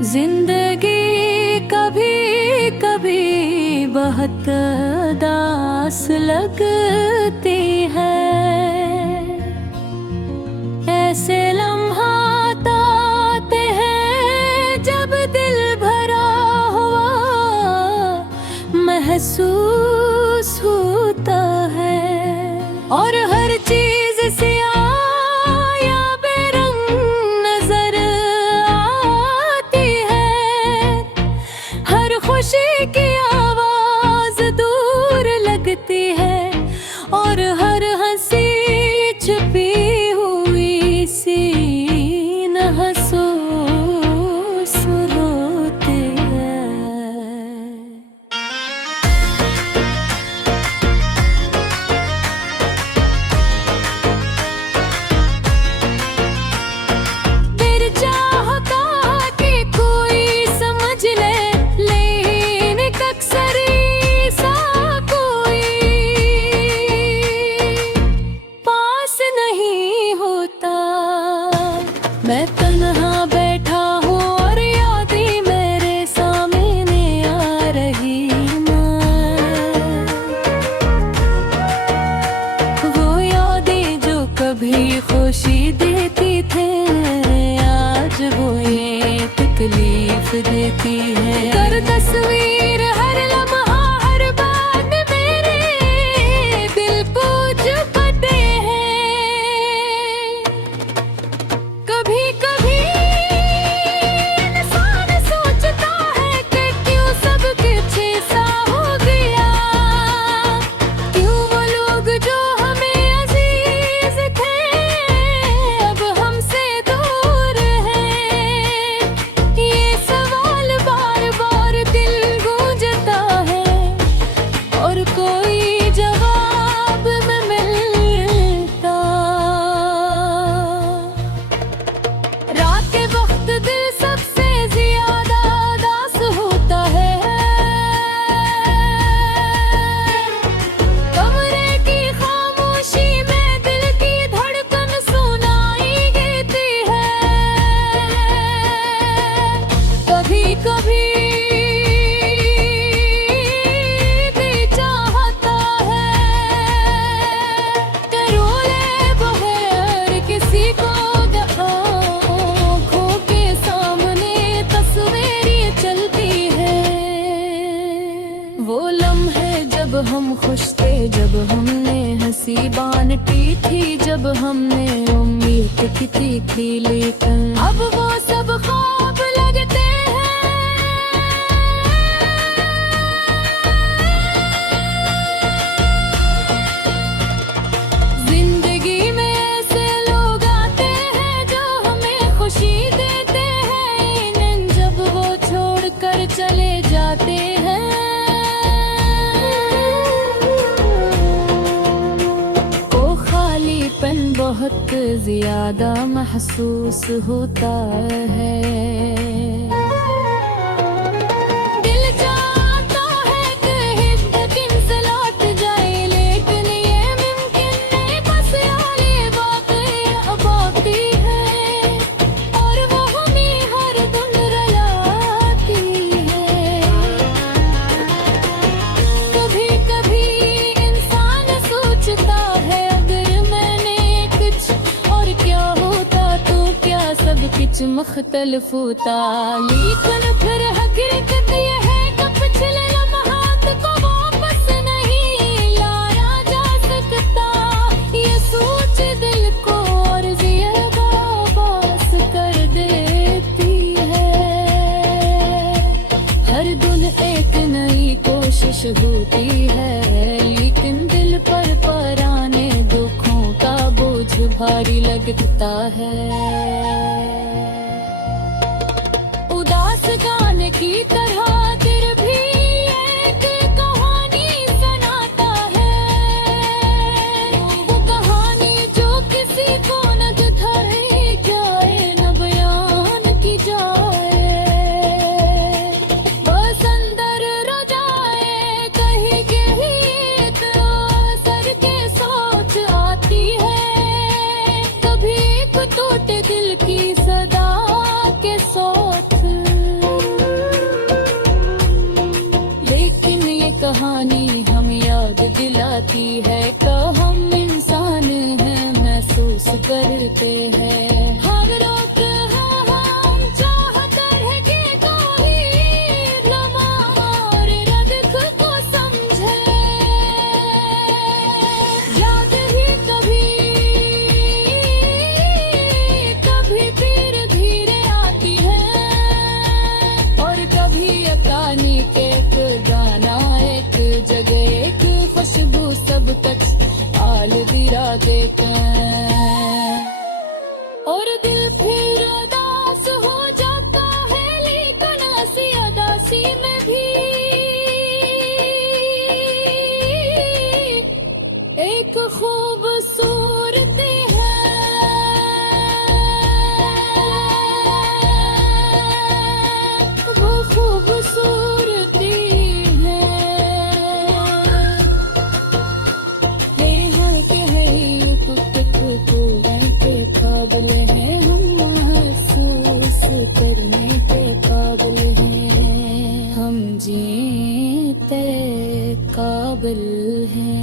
जिंदगी कभी कभी बहुत दास लगती है। ऐसे लम्हात आते हैं जब दिल भरा हुआ महसूस होता है, और हर चीज से या बेरंग नजर आती है। हर खुशी की आवाज दूर लगती है, और हर हंसी छुपी हुई सी महसूस होती है। मेरी चाहता कि कोई समझ ले, लेकिन अक्सर ऐसा कोई पास नहीं होता। मैं तन्हा बैठा हूँ और यादें मेरे सामने आ रही हैं। वो यादें जो कभी खुशी देती थे, आज वो ये तकलीफ देती है। कर तस्वीर हर लम्हा हर बात मेरे दिल को चुभते हैं। कभी कभी इंसान सोचता है कि क्यों सब कुछ ऐसा हो गया, क्यों वो लोग जो हमें अजीज थे अब हमसे दूर हैं। ये सवाल बार बार दिल गूंजता है, और कोई जवाब न मिलता। रात के वक्त दिल सबसे ज्यादा उदास होता है। कमरे की खामोशी में दिल की धड़कन सुनाई देती है। कभी कभी भी चाहता है कि रोले बगैर किसी को आँखों के सामने तस्वीरें चलती है। वो लम्हे जब हम खुश थे, जब हमने हंसी बांटी थी, जब हमने उम्मीद की थी, लेकिन अब वो सब ख्वाब लगते हैं। जिंदगी में ऐसे लोग आते हैं जो हमें खुशी देते हैं, लेकिन जब वो छोड़कर चले जाते हैं, वो खालीपन बहुत ज्यादा महसूस होता है। दिल चाहता है कि हिद्दकिन से लौट जाए, लेकिन ये मुमकिन नहीं। बस यारी बातें अब आती है, और वो हमें हर दिन रुलाती है। कभी कभी इंसान सोचता है अगर मैंने कुछ और क्या होता तो क्या सब कुछ मुख्तलिफ होता। लेकिन फिर हकीकत ये है कि पिछले लम्हात को वापस नहीं लाया जा सकता। ये सोच दिल को और ज्यादा बास कर देती है। हर दिन एक नई कोशिश होती है, लेकिन दिल पर पुराने दुखों का बोझ भारी लगता है। उदास गाने की तरह दिल भी एक कहानी सुनाता है। वो कहानी जो किसी को न दिखाई जाए, न बयान की जाए, बस अंदर रो जाए। कहीं कहीं तो सर के सोच आती है, कभी एक टूटे दिल की सदा के साथ। कहानी हम याद दिलाती है कि हम इंसान हैं, महसूस करते हैं हम रोक हम चाहते हैं कि कोई लम्हा और रद्द को समझे। याद ही कभी कभी फिर धीरे आती है और कभी अकानी के एक गाना, एक जगह, एक खुशबू, सब तक आल गिरा देते हैं और दिल फिर उदास हो जाता है, लेकिन हंसी उदासी में भी एक खूबसूरती है। वो खूबसूरती है नेहा के है के काबिल है, हम महसूस करने के काबिल हैं, हम जीते काबिल हैं।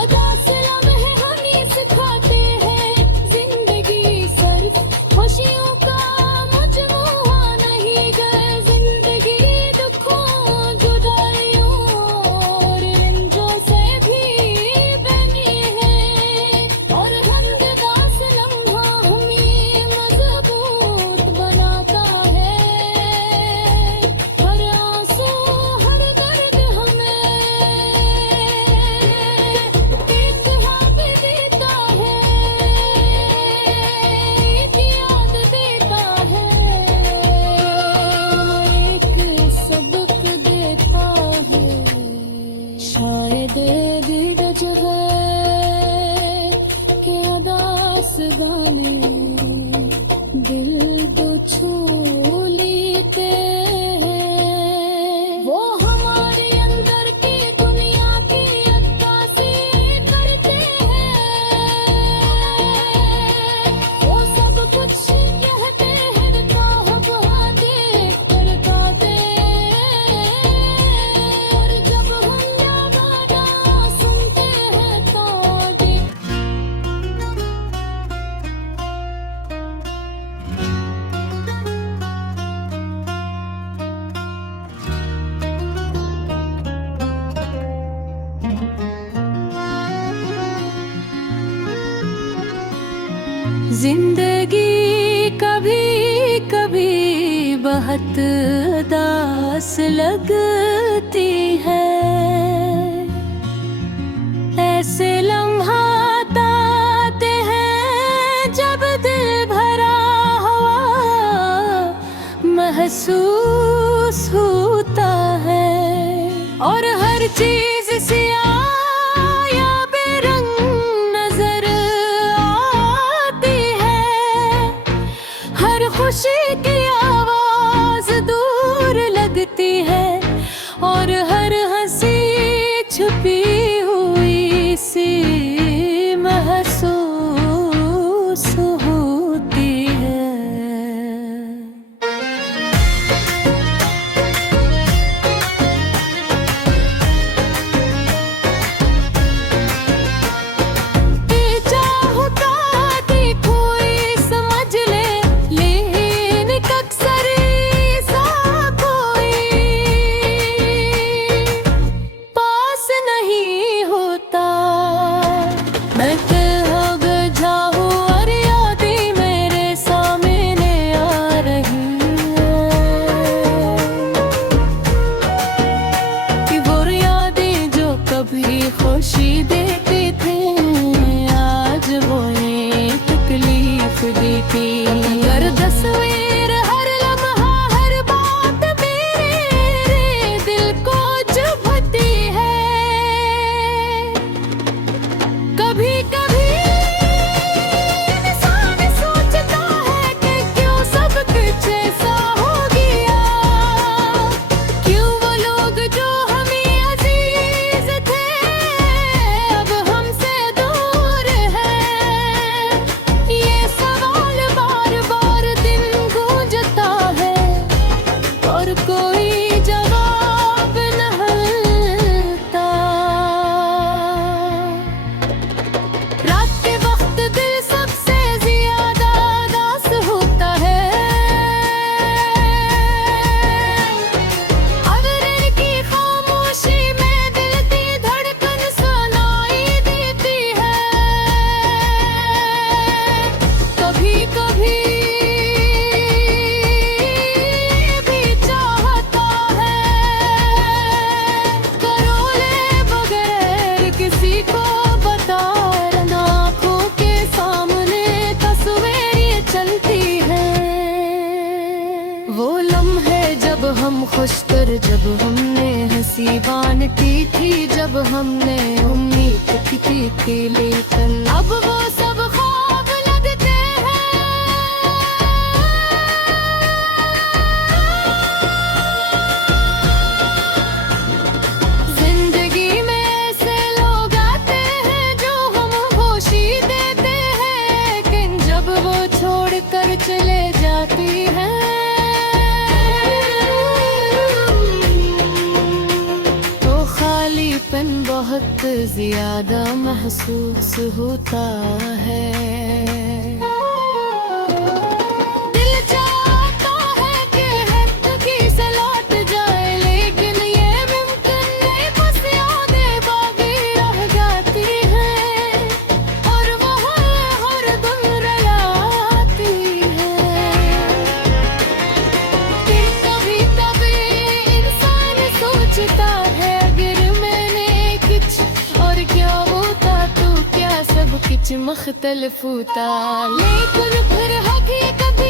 अदा से लम्हे हमें सिखाते हैं, जिंदगी सिर्फ खुशियों का मजमुआ नहीं है, जिंदगी दुखों जुदाइयों और रंजों से भी बनी है और हर दास लम्हा हमें मजबूत बनाता है, हर आंसू हर दर्द हमें एक याद देता है, एक याद देता है, एक सबक देता है। शायद दिल जगह के अदास गाने दिल को छू लेते हैं, वो हमारे अंदर की दुनिया की अक्कासी करते हैं, वो सब कुछ कहते हैं करताते और जब हम गाना सुनते हैं तो जिंदगी कभी कभी बहुत दास लगती है, ऐसे लम्हात आते हैं जब दिल भरा हुआ महसूस होता है और हर चीज सियाह या बेरंग नजर आती है, हर खुशी की आवाज दूर लगती है और हर हंसी छुपी हुई सी महसूस होती है। खुशी देते थे आज वो ये तकलीफ देती, अगर तस्वीर हर लम्हा हर बात मेरे दिल को चुभती है, कभी कभी इंसान सोचता है कि क्यों सब कुछ ऐसा हो गया, क्यों वो लोग जो हमें अजीज थे अब हमसे दूर है, ये सवाल बार बार दिन कभी भी चाहता है करोले बगैर किसी को बता आँखों के सामने तस्वीरें चलती हैं। वो लम्हे जब हम खुशतर, जब हमने हंसी बांटी थी, जब हमने उम्मीद की थी, लेकिन अब वो सब ख्वाब लगते हैं। जिंदगी में ऐसे लोग आते हैं जो हम खुशी देते हैं, लेकिन जब वो छोड़ कर चले जाती हैं तो खालीपन बहुत ज्यादा महसूस होता है। दिल चाहता है कि हर दुखी से लौट जाए, लेकिन ये मुमकिन नहीं, बस यादें बाकी रह जाती हैं और वह हर दम रुलाती है। फिर कभी कभी इंसान सोचता है अगर मैंने कुछ और क्या होता तो क्या सब कुछ मुख्तलिफ होता, लेकिन फिर हकीकत